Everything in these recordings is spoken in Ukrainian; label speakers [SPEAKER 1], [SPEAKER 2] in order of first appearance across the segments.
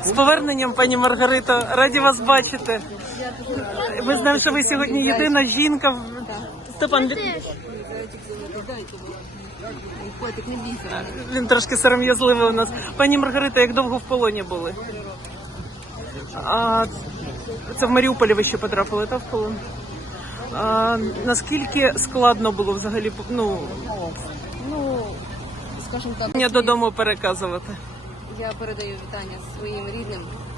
[SPEAKER 1] З поверненням, пані Маргарито, раді вас бачити. Ми знаємо, що ви сьогодні єдина жінка. Степан, він трошки сором'язливий у нас. Пані Маргарита, як довго в полоні були? Це в Маріуполі ви ще потрапили, так, в полон? Наскільки складно було взагалі,
[SPEAKER 2] скажімо так,
[SPEAKER 1] мені додому переказувати?
[SPEAKER 2] я передаю вітання своїм рідним.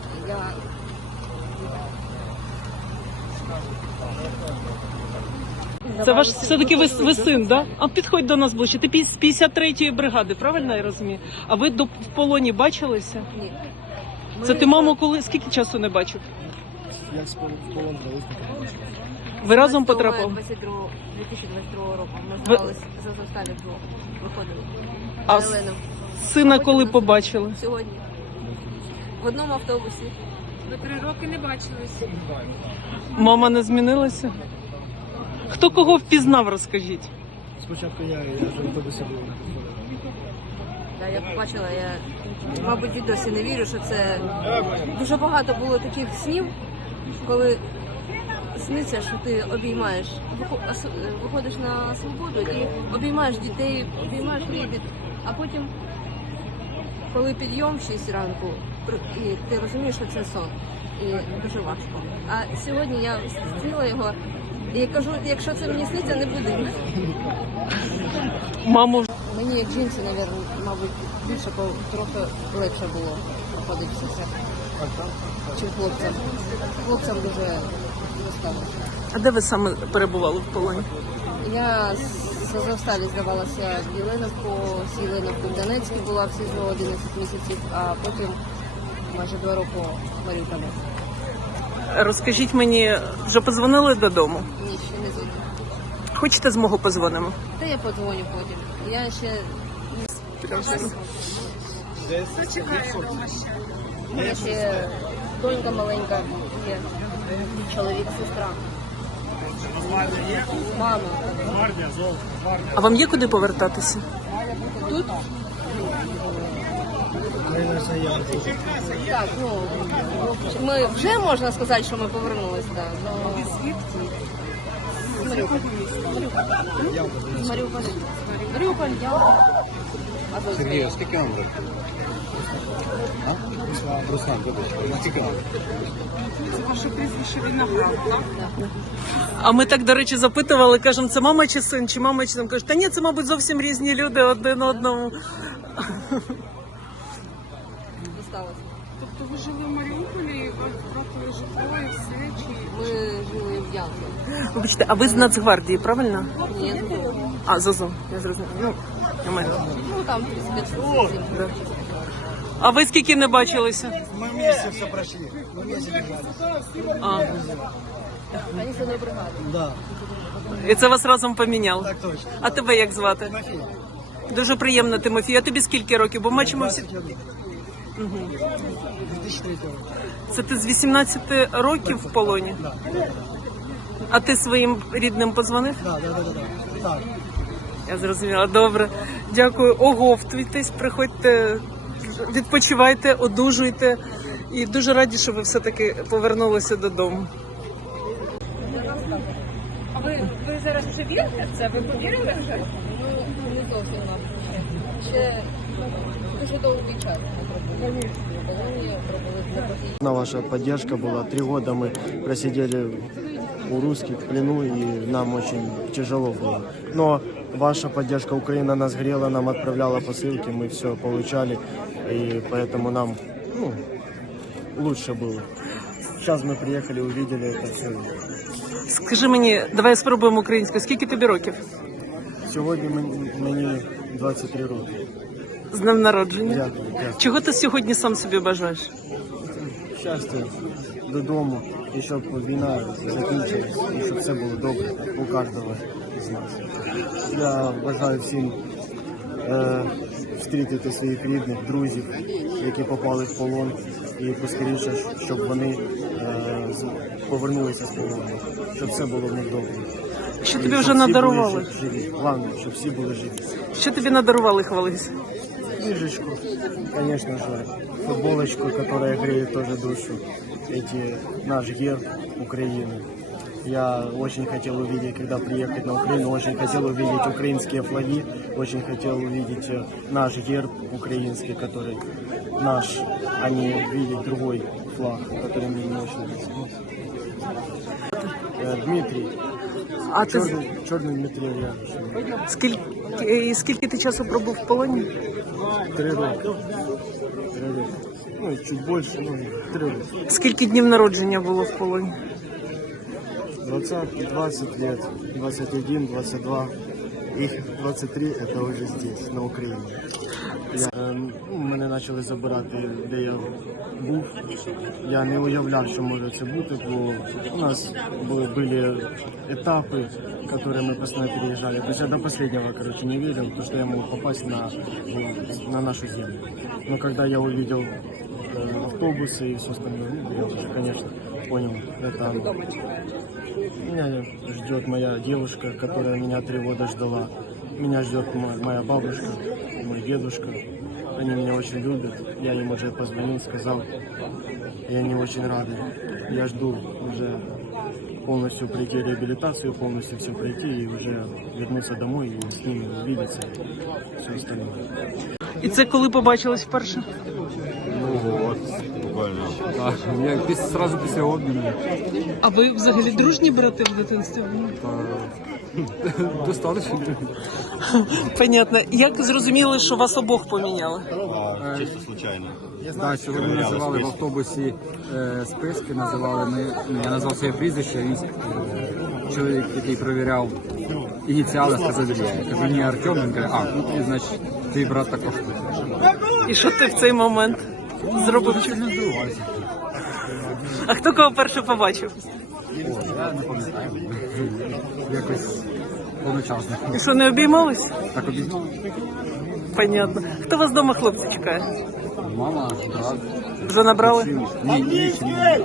[SPEAKER 1] Це ваш все-таки ви син, да? А підходь до нас ближче. Ти з 53-ї бригади, правильно я розумію? А ви в полоні бачилися?
[SPEAKER 2] Ні.
[SPEAKER 1] Це ти маму скільки часу не бачив?
[SPEAKER 3] Я в полон
[SPEAKER 1] Ви разом потрапили?
[SPEAKER 2] 2022 року. Ми здавалися з Азовсталі вдвох. Виходили.
[SPEAKER 1] А сина коли побачили?
[SPEAKER 2] Сьогодні. В одному автобусі.
[SPEAKER 4] Ми 3 роки не бачилися.
[SPEAKER 1] Мама не змінилася? Хто кого впізнав, розкажіть.
[SPEAKER 3] Спочатку я вже в автобусі був.
[SPEAKER 2] Да, я побачила, я, мабуть, і досі не вірю, що це дуже багато було таких снів, коли сниться, що ти обіймаєш, виходиш на свободу і обіймаєш дітей, обіймаєш рідних, а потім, коли підйом в 6 ранку, і ти розумієш, що це сон, і дуже важко. А сьогодні я зустріла його, і кажу, якщо це мені сниться, не буде.
[SPEAKER 1] Маму
[SPEAKER 2] Мені як жінці, мабуть, більше трохи легше було проходити все, чим хлопцям. Хлопцям дуже сталося.
[SPEAKER 1] А де ви саме перебували в полоні?
[SPEAKER 2] Я з Азовсталі здавалася в Єленовку, з Єленовку в Донецькій була в СІЗО 11 місяців, а потім майже 2 роки в Маріуполі.
[SPEAKER 1] Розкажіть мені, вже подзвонили додому?
[SPEAKER 2] Ні, ще не звідти.
[SPEAKER 1] Хочете змогу подзвонимо?
[SPEAKER 2] Та я подзвоню потім. Я ще... У мене ще донька маленька є, чоловік, сестра. Мама.
[SPEAKER 1] А вам є куди повертатися?
[SPEAKER 2] Тут? Так, ми вже можна сказати, що ми повернулися, так. З Маріуполя. З Маріуполя. Маріуполь, я.
[SPEAKER 5] Сергій, а скільки вам років? Руслан, вибачте, скільки вам?
[SPEAKER 4] Це ваше прізвище Виноград, так?
[SPEAKER 1] А ми так, до речі, запитували, кажемо, це мама чи син, чи мама чи син? Кажуть, та ні, це, мабуть, зовсім різні люди один одному.
[SPEAKER 2] Дісталося.
[SPEAKER 4] Тобто ви жили в Маріуполі, і вас брали житло і все? Чи...
[SPEAKER 2] Ми жили в Ялті.
[SPEAKER 1] Вибачте, а ви з Нацгвардії, правильно?
[SPEAKER 2] Ні, з Азову.
[SPEAKER 1] А, з Азов, я зрозуміла.
[SPEAKER 2] Ну, там 35
[SPEAKER 1] Да. А ви скільки не бачилися?
[SPEAKER 3] Мы вместе все прошли. Мы вместе бежали.
[SPEAKER 1] А,
[SPEAKER 2] Вони з одної бригади.
[SPEAKER 3] Да,
[SPEAKER 1] і це вас разом поміняло?
[SPEAKER 3] так точно.
[SPEAKER 1] А тебе як звати?
[SPEAKER 3] Тимофей,
[SPEAKER 1] Дуже приємно, Тимофій. А тобі скільки років? Бо бачимо всі...
[SPEAKER 3] 21. 2003 года.
[SPEAKER 1] Це ти з 18 років в полоні?
[SPEAKER 3] Да.
[SPEAKER 1] А ти своїм рідним подзвонив?
[SPEAKER 3] Да. Так.
[SPEAKER 1] Я зрозуміла. Добре. Дякую. Оговтуйтесь, приходьте, відпочивайте, одужуйте. І дуже раді, що ви все-таки повернулися додому.
[SPEAKER 4] А ви зараз вже вірите в це? Ви повірили вже?
[SPEAKER 2] Ну, не зовсім, мабуть, ще дуже довгий час ми пробули.
[SPEAKER 3] Ваша поддержка была. 3 года мы просидели у русских в плену, и нам очень тяжело было. Но ваша поддержка, Украина нас грела, нам отправляла посылки, мы все получали, и поэтому нам лучше было. Сейчас мы приехали, увидели это все.
[SPEAKER 1] Скажи мені, давай спробуємо українською. Скільки тобі років?
[SPEAKER 3] Сьогодні мені 23 роки.
[SPEAKER 1] З днем народження.
[SPEAKER 3] Дякую.
[SPEAKER 1] Чого ти сьогодні сам собі бажаєш?
[SPEAKER 3] Щастя додому, і щоб війна закінчилась, і щоб все було добре у кожного з нас. Я бажаю всім зустріти своїх рідних, друзів, які попали в полон, і поскоріше, щоб вони повернулися з полону, щоб все було в них добре.
[SPEAKER 1] Що тобі вже надарували?
[SPEAKER 3] Живі. Головне, щоб всі були живі.
[SPEAKER 1] Що тобі надарували, хвались?
[SPEAKER 3] книжечку, конечно же, футболочку, которая греет тоже душу. Наш герб Украины. Я очень хотел увидеть, когда приехать на Украину, очень хотел увидеть украинские флаги, очень хотел увидеть наш герб украинский, который наш, а не видеть другой флаг, который мне не очень нравится. Дмитрий.
[SPEAKER 1] А ти
[SPEAKER 3] Чорний Дмитрий Ульянович.
[SPEAKER 1] скільки ти часу пробув в полоні?
[SPEAKER 3] 3 роки. 3 роки. Ну, і чуть більше, ну, 3 роки.
[SPEAKER 1] Скільки днів народження було в полоні?
[SPEAKER 3] 20 лет, 21, 22, их 23 это уже здесь, на Україні. Мене почали забирати, де я був. Я не уявляв, що може це бути, бо у нас були етапи, які ми постійно переїжджали. Тобто я до останнього, не вірив, що я мог попасть на нашу землю. Но когда я увидел автобусы и все остальное, я уже, конечно, понял, это меня ждет моя девушка, которая меня 3 года ждала. Меня ждет моя бабушка, мой дедушка. Они меня очень любят. Я им уже позвонил, сказал, и они очень рады. Я жду уже полностью пройти реабилитацию, полностью все пройти и уже вернуться домой и с ними увидеться. Все остальное.
[SPEAKER 1] І це коли побачились вперше?
[SPEAKER 6] Ну вот, буквально.
[SPEAKER 5] Так, я сразу після обміну.
[SPEAKER 1] А ви взагалі дружні брати в дитинстві?
[SPEAKER 5] Достаточно.
[SPEAKER 1] Понятно. Як зрозуміли, що вас обох поміняли?
[SPEAKER 6] Чисто случайно.
[SPEAKER 5] Так, сьогодні називали в автобусі списки, називали ми. Я назвав своє прізвище, він чоловік, який перевіряв ініціали, сказав Ілля. Я кажу, ні, Артем, він каже, ну ти, значить, твій брат також.
[SPEAKER 1] І що ти в цей момент зробив?
[SPEAKER 5] Не здивувався.
[SPEAKER 1] А хто кого перше побачив?
[SPEAKER 5] Я не пам'ятаю. Якось одночасно.
[SPEAKER 1] І що, не обіймались?
[SPEAKER 5] Так обізнав.
[SPEAKER 1] Понятно. Хто вас вдома, хлопці, чекає?
[SPEAKER 5] Мама, брат.
[SPEAKER 1] Вже набрали?
[SPEAKER 5] Ні, ні, ні.